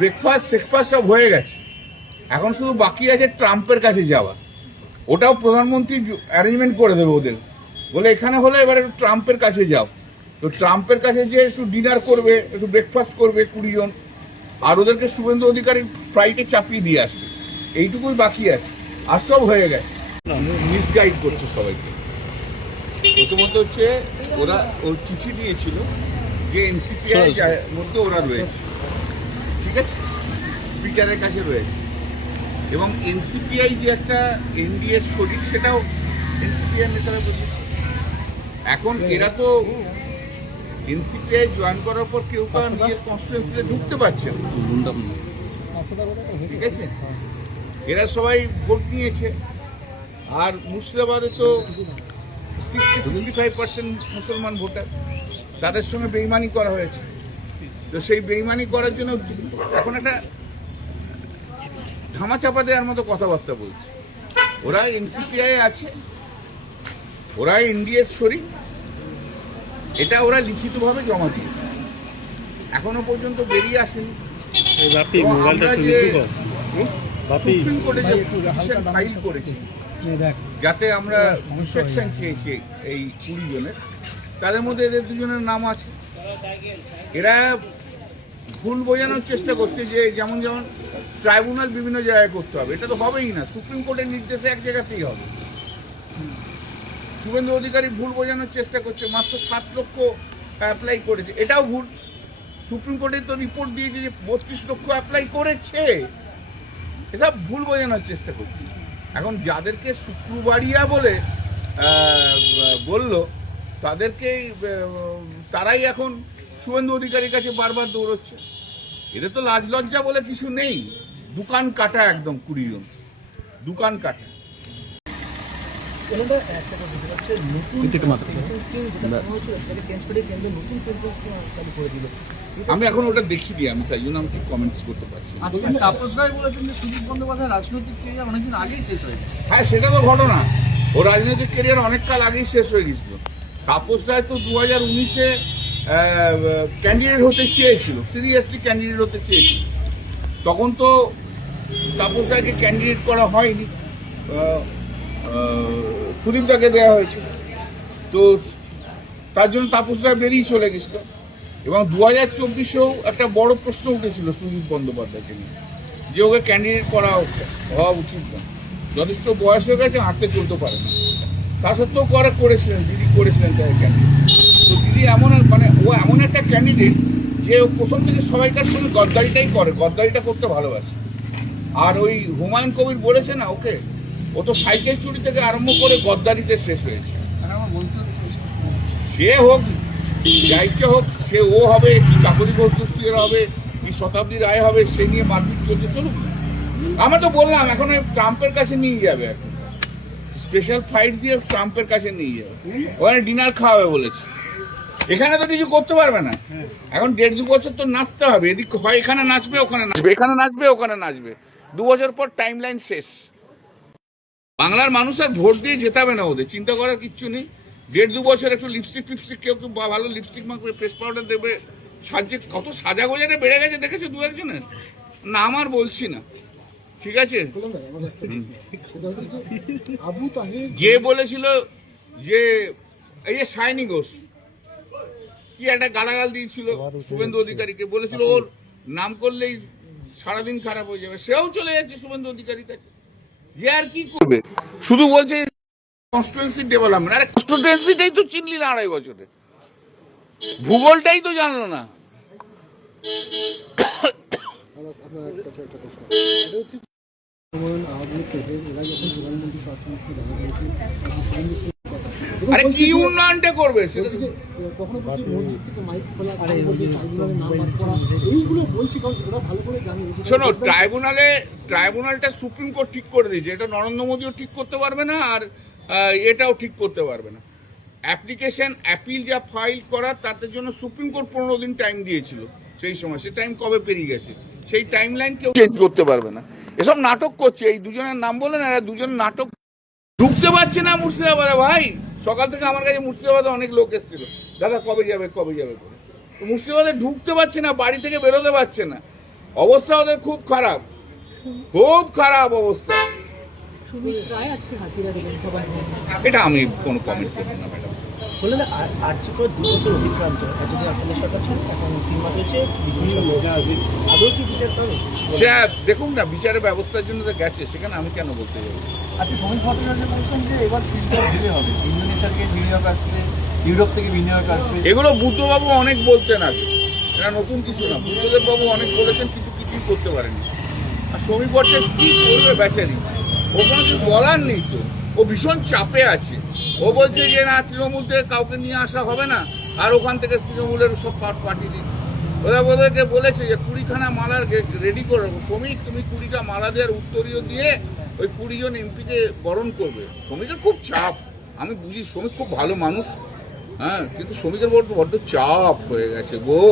Breakfast সব হয়ে গেছে, এখন শুধু বাকি আছে ট্রাম্পের কাছে যাওয়া। ওটাও প্রধানমন্ত্রী অ্যারেঞ্জমেন্ট করে দেবে ওদের, বলে এখানে হলে এবার একটু ট্রাম্পের কাছে যাও। তো ট্রাম্পের কাছে যে একটু ডিনার করবে, একটু ব্রেকফাস্ট করবে 20 জন, আর ওদেরকে শুভেন্দু অধিকারী ফ্লাইটে চাপিয়ে দিয়ে আসবে, এইটুকুই বাকি আছে, আর সব হয়ে গেছে। মিসগাইড করছে সবাইকে। প্রথমত হচ্ছে ওরা ওর চিঠি দিয়েছিল যে এনসিপিআই মধ্যে ওরা রয়েছে, ঠিক আছে, স্পিকারের কাছে রয়েছে, এবং এনসিপিআই যে একটা এনডিএর শরিক সেটাও এনসিপিআই নেতারা বুঝেছে। এখন এরা তো এনসিপিআই জয়েন করার পর কেউ কারণ নিজের কনস্টিটিউয়েন্সিতে ঢুকতে পারছে না, ঠিক আছে, এরা সবাই ভোট নিয়েছে। আর মুর্শিদাবাদে তো 65% মুসলমান ভোটার, তাদের সঙ্গে বেইমানি করা হয়েছে। তো সেই বেইমানি করার জন্য এখন একটা ধামাচাপা দেওয়ার মতো কথাবার্তা বলছে। ওরা এনসিপিআই আছে, ওরা এনডিএর শরিক, এটা ওরা লিখিতভাবে জমা দিয়েছে, এখনো পর্যন্ত বেরিয়ে আসেনি। আমরা যে সুপ্রিম কোর্টে যে পিটিশন ফাইল করেছি যাতে আমরা ডিফেকশন চেয়েছি এই 20 জনের, তাদের মধ্যে এদের দুজনের নাম আছে। এরা ভুল বোঝানোর চেষ্টা করছে যে যেমন যেমন ট্রাইব্যুনাল বিভিন্ন জায়গায় করতে হবে, এটা তো হবেই না, সুপ্রিম কোর্টের নির্দেশে এক জায়গাতেই হবে। শুভেন্দু অধিকারী ভুল বোঝানোর চেষ্টা করছে, মাত্র 7 লক্ষ অ্যাপ্লাই করেছে, এটাও ভুল। সুপ্রিম কোর্টে তো রিপোর্ট দিয়েছে যে 32 লক্ষ অ্যাপ্লাই করেছে, এসব ভুল বোঝানোর চেষ্টা করছে। এখন যাদেরকে শুক্রবারিয়া বলে বললো তারাই এখন শুভেন্দু অধিকারীর কাছে বারবার দৌড়চ্ছে। এদের তো লাজ লজ্জা বলে কিছু নেই, দোকান কাটা একদম 20 জন, দোকান কাটা। আমি এখন ওটা দেখিনি, আমি তাই জন্য আমি ঠিক কমেন্টস করতে পারছি। তাপস রায় বলেছেন যে সুদীপ বন্দ্যোপাধ্যায় রাজনৈতিক ক্যারিয়ার অনেকদিন আগেই শেষ হয়ে গেছে। হ্যাঁ, সেটা তো ঘটনা, ও রাজনৈতিক ক্যারিয়ার অনেক কাল আগেই শেষ হয়ে গেছিল। তাপস রায় তো 2019-এ ক্যান্ডিডেট হতে চেয়েছিল, সিরিয়াসলি ক্যান্ডিডেট হতে চেয়েছিল, তখন তো তাপস রায়কে ক্যান্ডিডেট করা হয়নি, সুদীপদাকে দেওয়া হয়েছিল। তো তার জন্য তাপস রায় বেরিয়ে চলে গেছিল, এবং 2024-এও একটা বড় প্রশ্ন উঠেছিল সুদীপ বন্দ্যোপাধ্যায়কে নিয়ে, যে ওকে ক্যান্ডিডেট করা হওয়া উচিত না, যথেষ্ট বয়স হয়ে গেছে, হাঁটতে চলতে পারে না। তা সত্ত্বেও করেছিলেন, দিদি করেছিলেন তাদের ক্যান্ডিডেট। তো দিদি ও এমন একটা ক্যান্ডিডেট যে প্রথম থেকে সবাইকার সঙ্গে গদ্দারিটা করতে ভালোবাসে। আর ওই হুমায়ুন কবির বলেছে না ওকে, ও তো সাইকেল চুরি থেকে আরম্ভ করে গদ্দারিতে শেষ হয়েছে। সে হোক, যা ইচ্ছে হোক, সে ও হবে কি কাকরি ঘোষের হবে কি শতাব্দী রায় হবে, সে নিয়ে মারপিট চলছে, চলুক। আমরা তো বললাম এখন ট্রাম্পের কাছে নিয়ে যাবে, এখন স্পেশাল ফ্লাইট দিয়ে ট্রাম্পের কাছে নিয়ে যাবে, ওখানে ডিনার খাওয়াবে বলেছে। এখানে তো কিছু করতে পারবে না, এখন 1.5-2 বছর তো নাচতে হবে, এদিক হয় এখানে নাচবে ওখানে নাচবে, এখানে নাচবে ওখানে নাচবে, 2 বছর পর টাইম লাইন শেষ। বাংলার মানুষ আর ভোট দিয়ে জেতাবে না, ওদের চিন্তা করার কিচ্ছু নেই। 1.5-2 বছর একটু লিপস্টিক কেউ ভালো লিপস্টিক মাখবে, ফেস পাউডার দেবে, সাজে কত সাজা গোজারে বেড়ে গেছে দেখেছো 2-1 জনের, নাম আর বলছি না, ঠিক আছে। যে বলেছিল যে এই যে সায়নী ঘোষ কি একটা গালাগাল দিয়েছিল শুভেন্দু অধিকারীকে, বলেছিল ওর নাম করলেই সারাদিন খারাপ হয়ে যাবে, সেও চলে যাচ্ছে শুভেন্দু অধিকারীর কাছে, যে আর কি করবে, শুধু বলছে কনস্টিটিউয়েন্সি ডেভেলপমেন্ট। আরে কনস্টিটিউয়েন্সিটাই তো চিনলি না 2.5 বছরে, ভূগোলটাই তো জানলো না। আরে কি উন্নয়নটা করবে সেটা শোনো, ট্রাইব্যুনালটা সুপ্রিম কোর্ট ঠিক করে দিয়েছে, এটা নরেন্দ্র মোদীও ঠিক করতে পারবে না, আর এটাও ঠিক করতে পারবে না। অ্যাপিল যা ফাইল করার তাদের জন্য সুপ্রিম কোর্ট 15 দিন টাইম দিয়েছিল, সেই সময় সে টাইম কবে পেরিয়ে গেছে, সেই টাইম লাইন কেউ চেঞ্জ করতে পারবে না। এসব নাটক করছে, এই দুজনের নাম বলে না, এরা দুজন নাটক। ঢুকতে পারছে না মুর্শিদাবাদে, ভাই সকাল থেকে আমার কাছে মুর্শিদাবাদে অনেক লোক এসেছিল, দাদা কবে যাবে করে, তো মুর্শিদাবাদে ঢুকতে পারছে না, বাড়ি থেকে বেরোতে পারছে না। অবস্থা ওদের খুব খারাপ, খুব খারাপ অবস্থা। সুমিত রায় আজকে হাজিরা দিলেন সবার সামনে। এটা আমি কোনো কমেন্ট করবো না ম্যাডাম। বললেন আর্জি করে 2 বছর অতিক্রান্ত, যদি আপনাদের সরকার ছিল এখন 3 মাস হয়েছে আদৌ কি বিচার পাবে? সে দেখুন না, বিচারের ব্যবস্থার জন্য তো গেছে, সেখানে আমি কেন বলতে যাবো? আজকে সমীর ভট্টাচার্য বলছেন যে এবার শিল্প ধীরে হবে, ইন্দোনেশিয়া থেকে বিনিয়োগ আসছে, ইউরোপ থেকে বিনিয়োগ আসবে। এগুলো বুদ্ধবাবু অনেক বলতেন আগে, এটা নতুন কিছু না। বুদ্ধদেব বাবু অনেক বলেছেন কিন্তু কিছুই করতে পারেনি। আর সমীর ভট্টাচার্য কি করবে বেচারি, ও কোনো কিছু বলার নেই তো। ও ভীষণ চাপে আছে। ও বলছে যে না, তৃণমূল থেকে কাউকে নিয়ে আসা হবে না, আর ওখান থেকে তৃণমূলের সব কার্ড পাঠিয়ে দিচ্ছে। ওদেরকে বলেছে যে 20খানা মালা রেডি করে রাখো। শ্রমিক, তুমি 20টা মালা দেওয়ার উত্তরীয় দিয়ে ওই 20 জন এমপিকে বরণ করবে। শ্রমিকের খুব চাপ, আমি বুঝি। শ্রমিক খুব ভালো মানুষ, হ্যাঁ, কিন্তু শ্রমিকের বড্ড চাপ হয়ে গেছে গো।